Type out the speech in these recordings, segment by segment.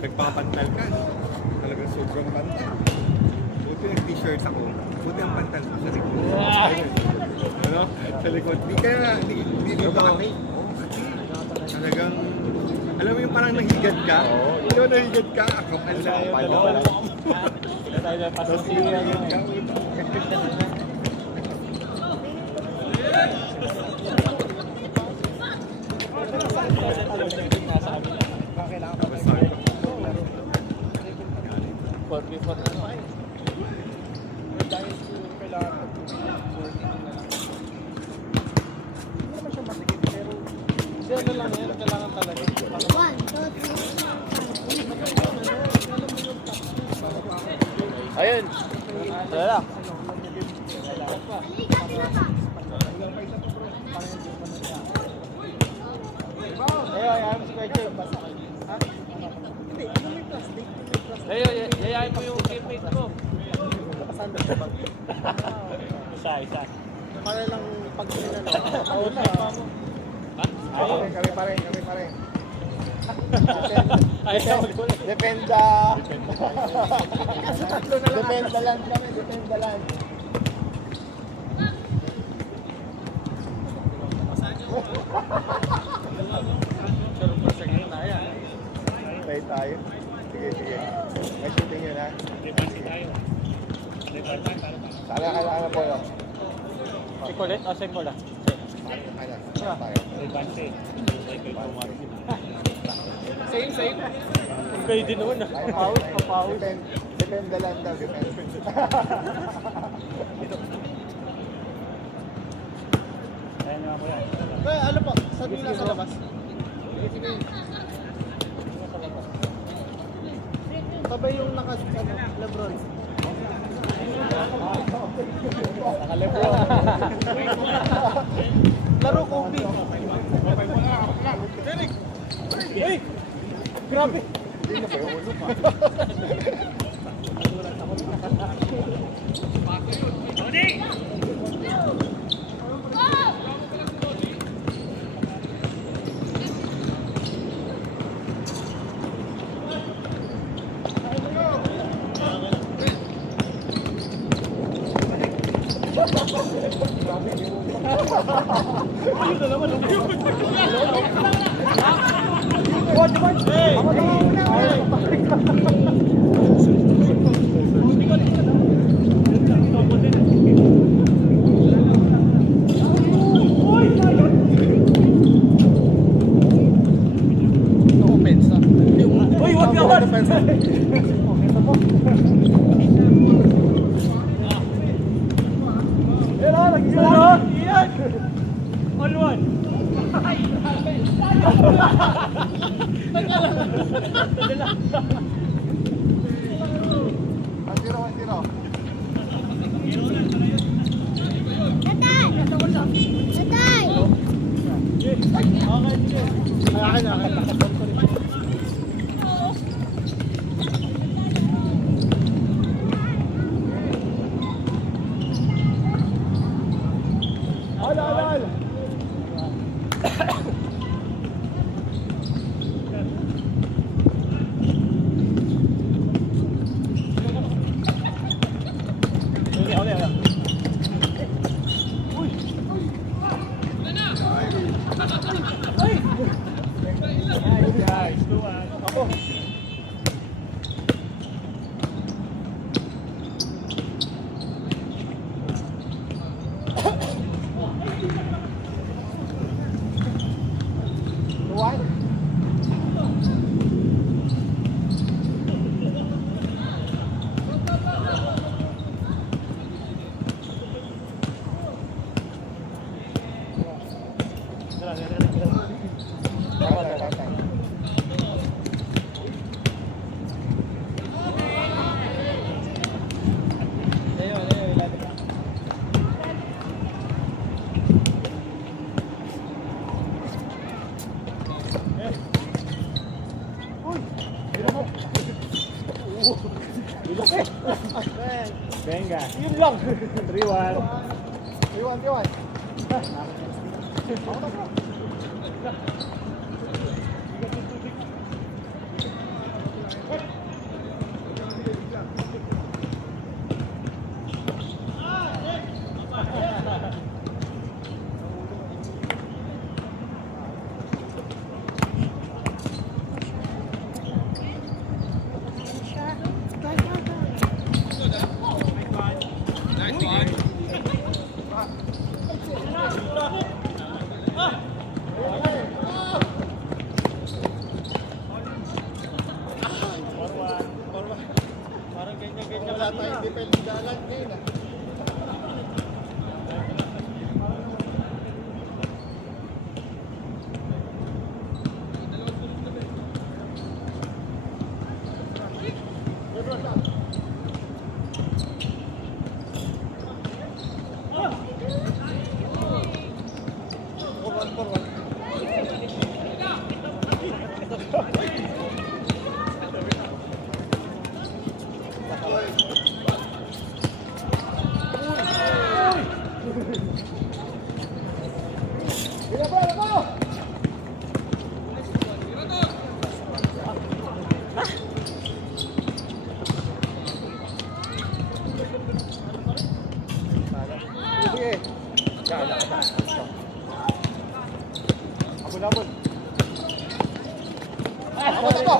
nagpapantal ka. Talagang sobrang pantal. Buti nag-t-shirt ako. Buti ang pantal ko sa likod. Ano? Sa likod. Di dito kami. Talagang, alam mo yung parang nahigat ka? Ikaw nahigat ka, ako pala. Tapos nahigat ka. Ano lang yan, kailangan talaga. 1, 2, 3. Ayun. Wala lang. Ayaw si Kuya Jay. Ha? Yayain mo yung teammate mo. Isa. Para lang pag sinano. Kami pa rin. Dependa. Kaso tatlo na lang. Dependa lang kami, dependa lang. Play tayo. Sige. May shooting yun ha. Sana kailangan na po yun. Si Colette o si Cola? Same. Kayo din naman ah. Kapawis. Dependa lang daw. Ano po? Sabi nila sa labas. Sabay yung Lebron. Naka-Lebron. Laro Kobe. Uy! Grabe! Hindi na ba yung ulo pa? Uy, wag naman! Iyan! All one! Venga. Yun lang! 3-1. 3-1. Parang ganyan-ganyan. Wala tayong defense dalan ngayon ah. Sige. Abon-abon. Ako.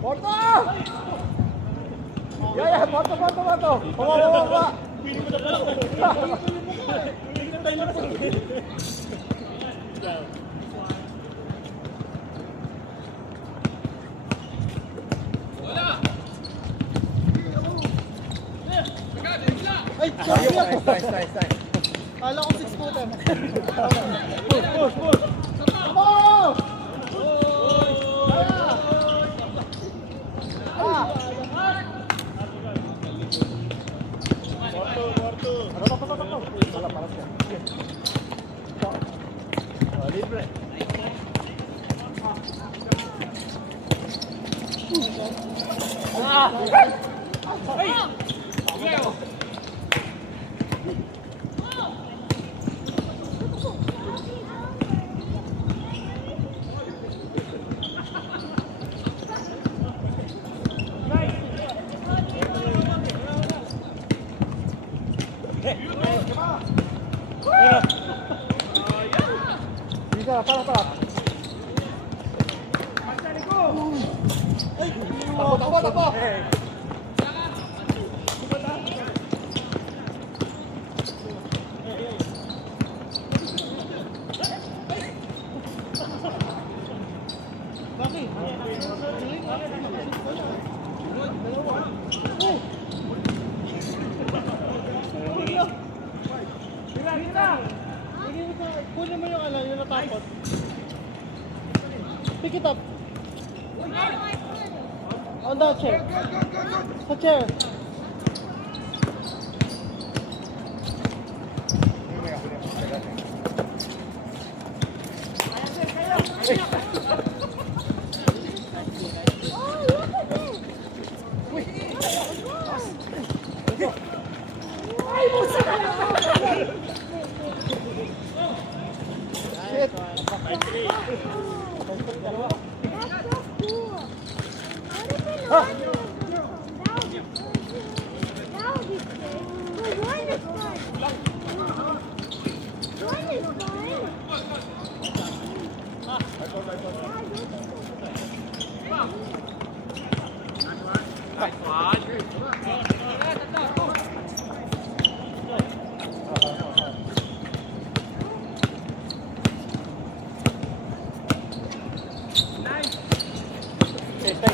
Porto! Ya, Porto. Bawa. Ay, Nice. Kala ko 6-footer. Push. Oh! Porto. Wala para siya. Libre. Bisa, para. Takbo. Kunin mo yung yung natapot. Pick it up. On that chair. Sa chair. Shit.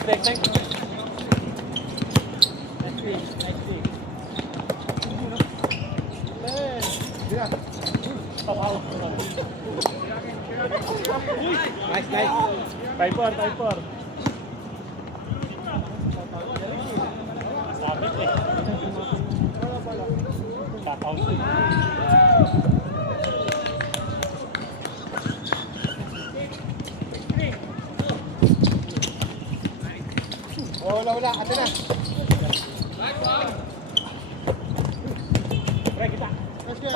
Thank you. Nice pick. Sila. Nice. 5-4. Sabit eh. Kakaw. Wala. Ate na. Pre, kita. Let's go.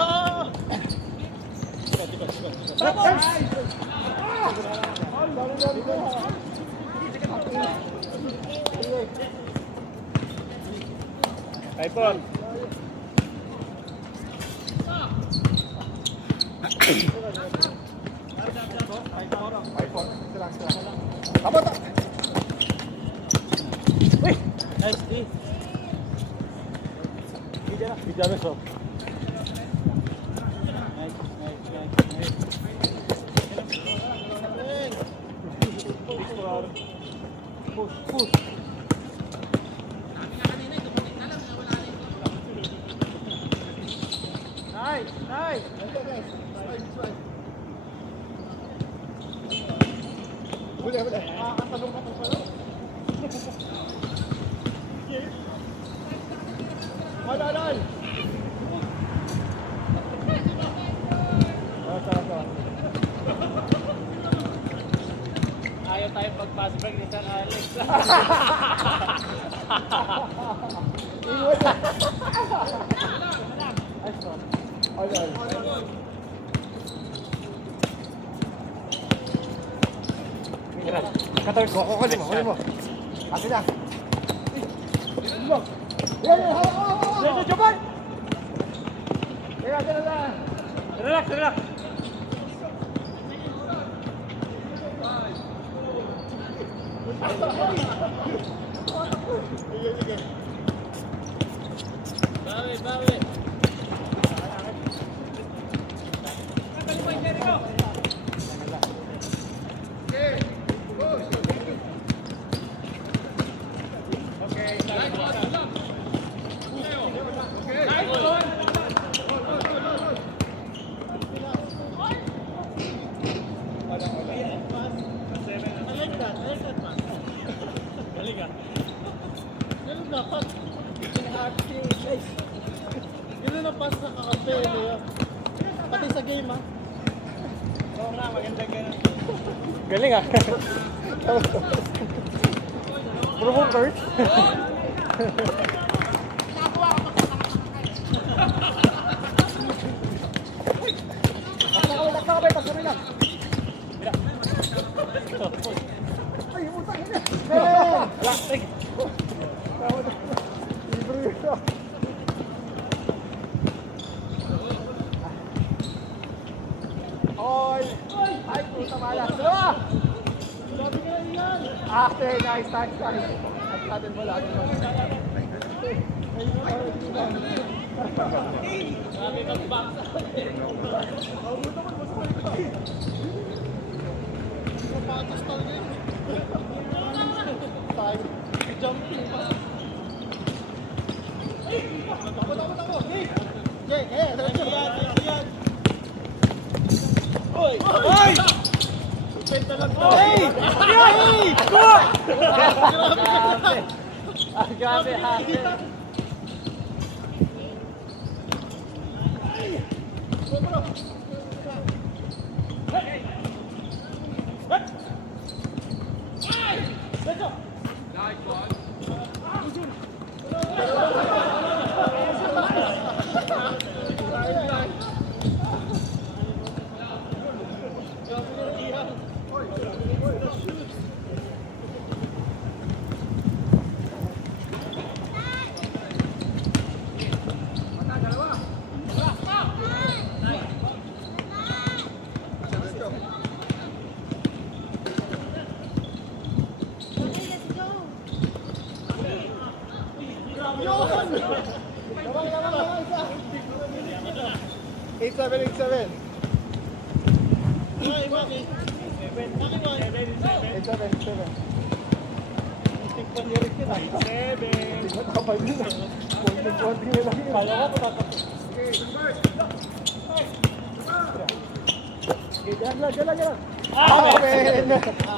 Typhoon. iPhone. Sila. Kapot! Nice D. Bigyan na so. Nice. Push. Nice. Boleh. Alal. Ayaw tayo pag-pass break ni San Alex. Alal. Katawid ko. Kunin mo. Atin na. Yan, hawak mo. Dito, Joban! Yan. Relax. Bawi. Dapat in-acting guys. Yun na pas sa kakampi Leo. Pati sa game ha. Oo nga, maganda ganun. Galing ah. Promoter. Pasakaway lang. Ay, utang ina. Plastic. Libre ito. Oy! Ay, puta malas. Dalawa! Nice. At natin mo lagi mo. Sabi ng box. Sapatos talaga yun. Tayo. Jumping pa. Takbo. Diretso yan. Oy! Penta lang to. Grabe, happy. Eight seven. Jalan.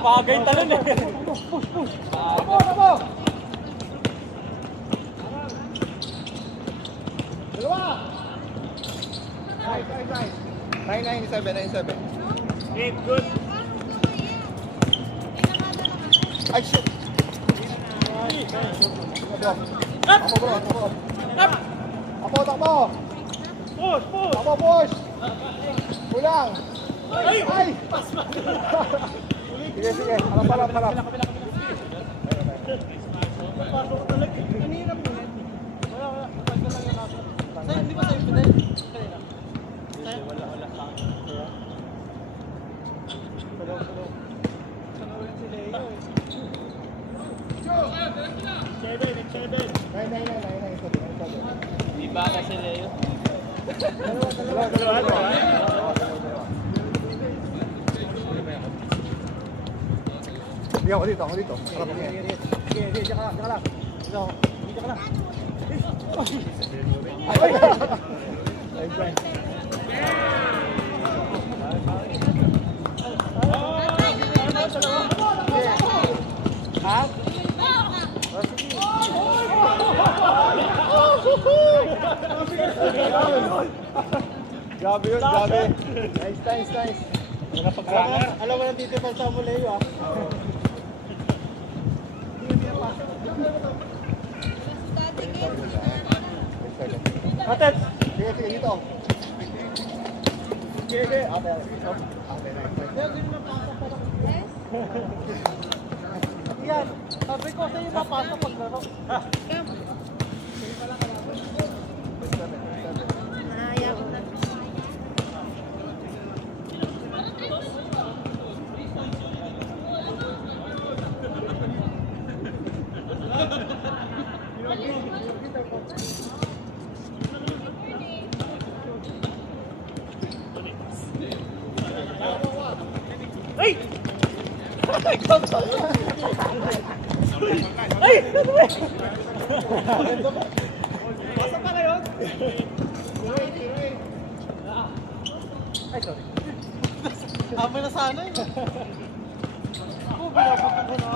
Bagay talon eh. Tabo. Dalawa. Nice. 997. 8, good. Ay, shit. Takbo, bro. Takbo. Push. Takbo, push. Kulang! Ay! Sige, sige. Harap. Pasok ko talaga. Kanina po. Wala. Kapag ka lang yung nasa. Sa'yo, hindi ba sa'yo Fidel? Kanina. Sa'yo? Wala sa akin. Tulong. Sanawin si Leo eh. Seven. Nine. Di ba kasi Leo? Dalawa. Sige, ako dito. Harap niya. Sige, diyan ka lang. Diyan ka lang. Ay! Ay, Brian. Ha? Grabe yun, grabe. Nice. Alam mo lang dito pa sa Leo ah. Atet! Sige, dito. Sige. Okay. Yan. Sabi ko sa'yo papasok paglaro. Amoy na sana eh. Ako, binabato ko na.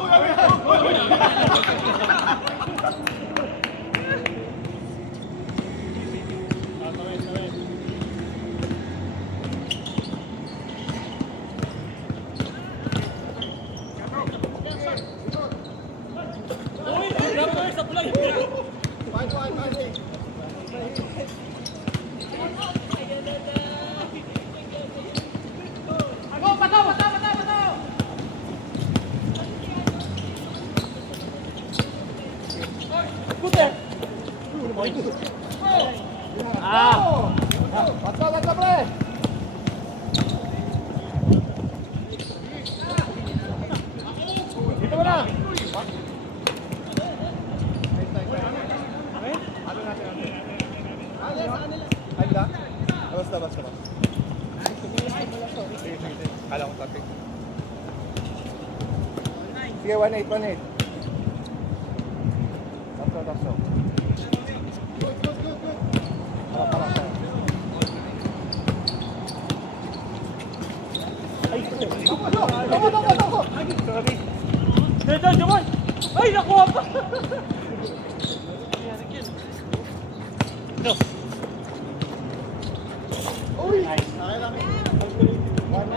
Basta, pre! Dito mo na! Handa? Basta. Kala ko tapik. Sige, 1-8. Tapso. Para. Ako! Sorry. Jamal! Ay, nakuha pa! No. Uy! Nice. One.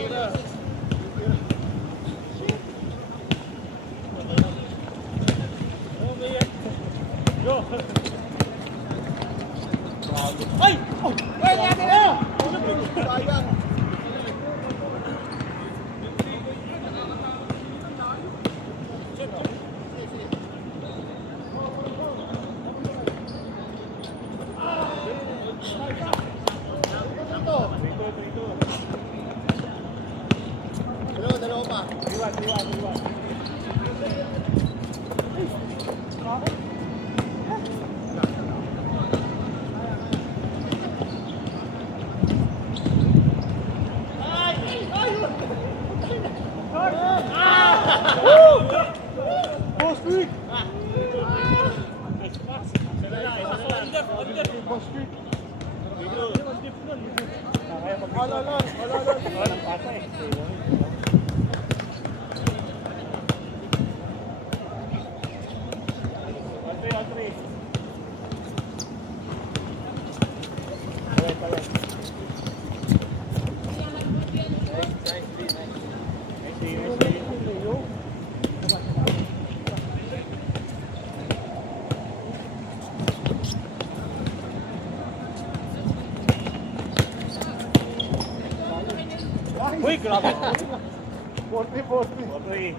Tira! Ay! Oh! Ay, natin na! Sayang. Dalawa pa. Uy, grabe. 40. Uy.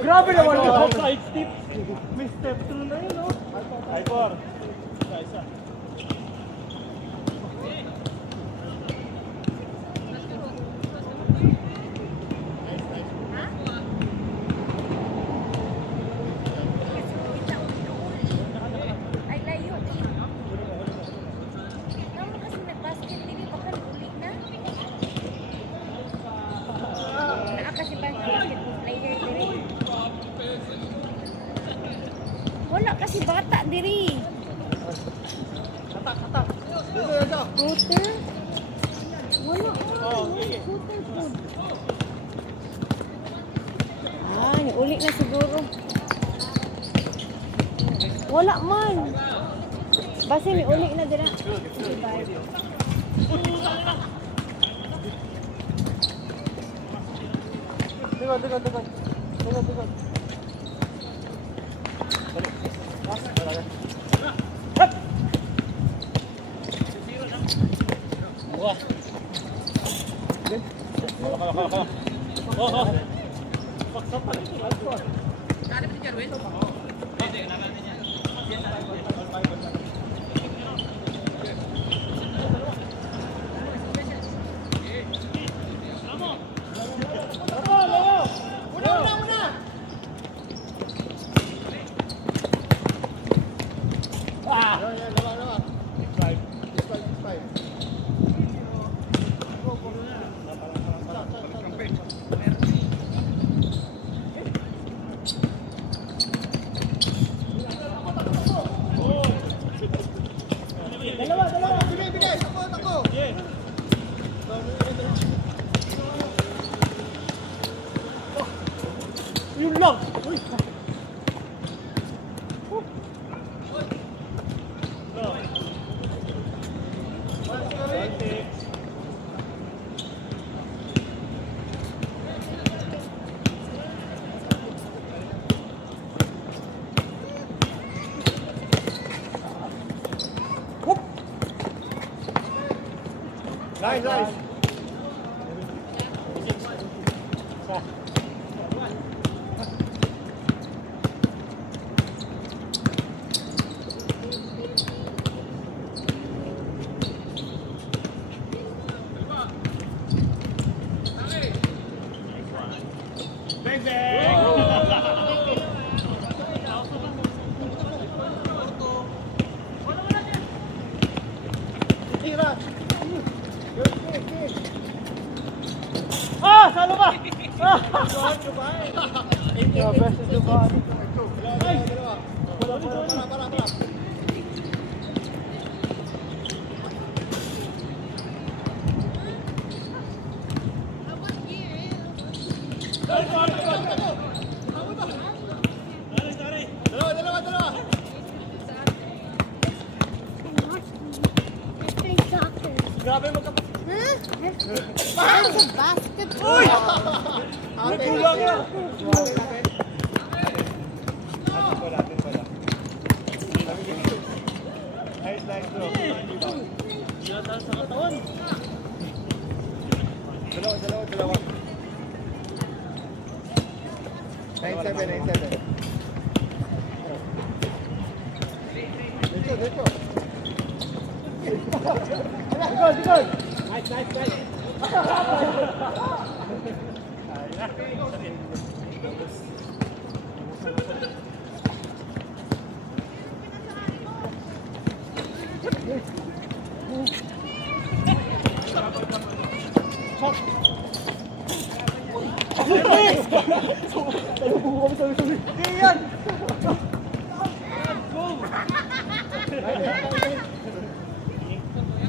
Grabe naman yung side step. May step through na yun, oh. Ay, por. Isa. Ay, layo eh. Naman kasi nag-basket TV, baka uli na. Naa kasi basketball player diri. Wala kasi bata diri. Katak. Scooter? Wala. Scooter po. Ah, uli na siguro. Wala man. Basta may uli na dira. Dekat. Buka. Kala. Oh. Yun lang. Uy. Nice, nice. Tira! Ah! Salo ba? Ah! Grabe, sa Dubai. Ay! Para. Dalawa. Grabe magkapit. Basketball. Nagkulang yan. Atin pala. Nice, bro. Yata sa katawan. Dalawa. 9-7. Dito. Good. Nice. Yan!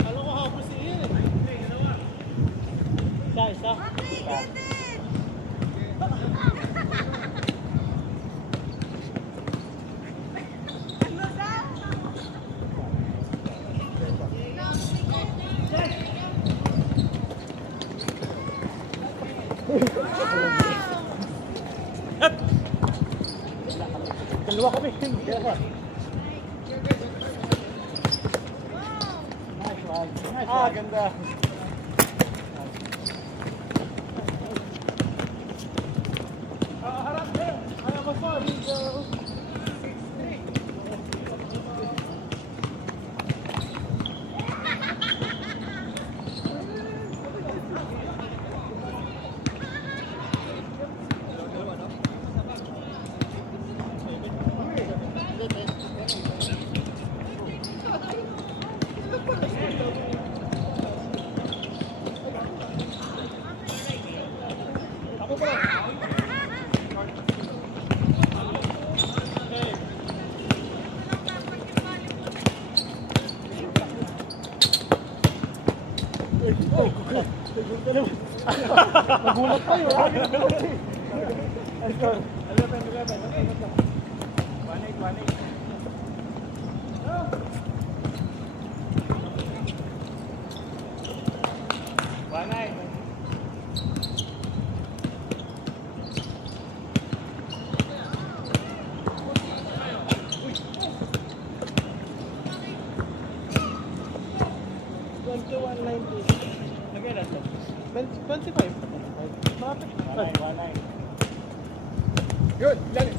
Alam ko hapos si Ian eh. Isa. Dalawa kami. Nice. Ah, ganda. Harap kayo. Harap ako. Nagulat tayo. Let's go. 25. Malapit. Good, dali.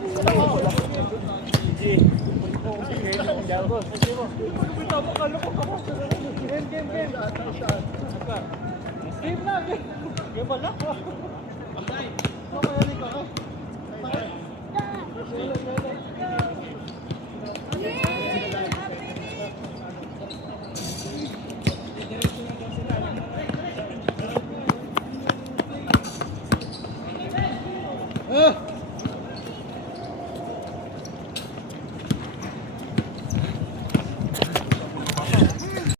Game. Game na, game. Game wala. Ano kaya ni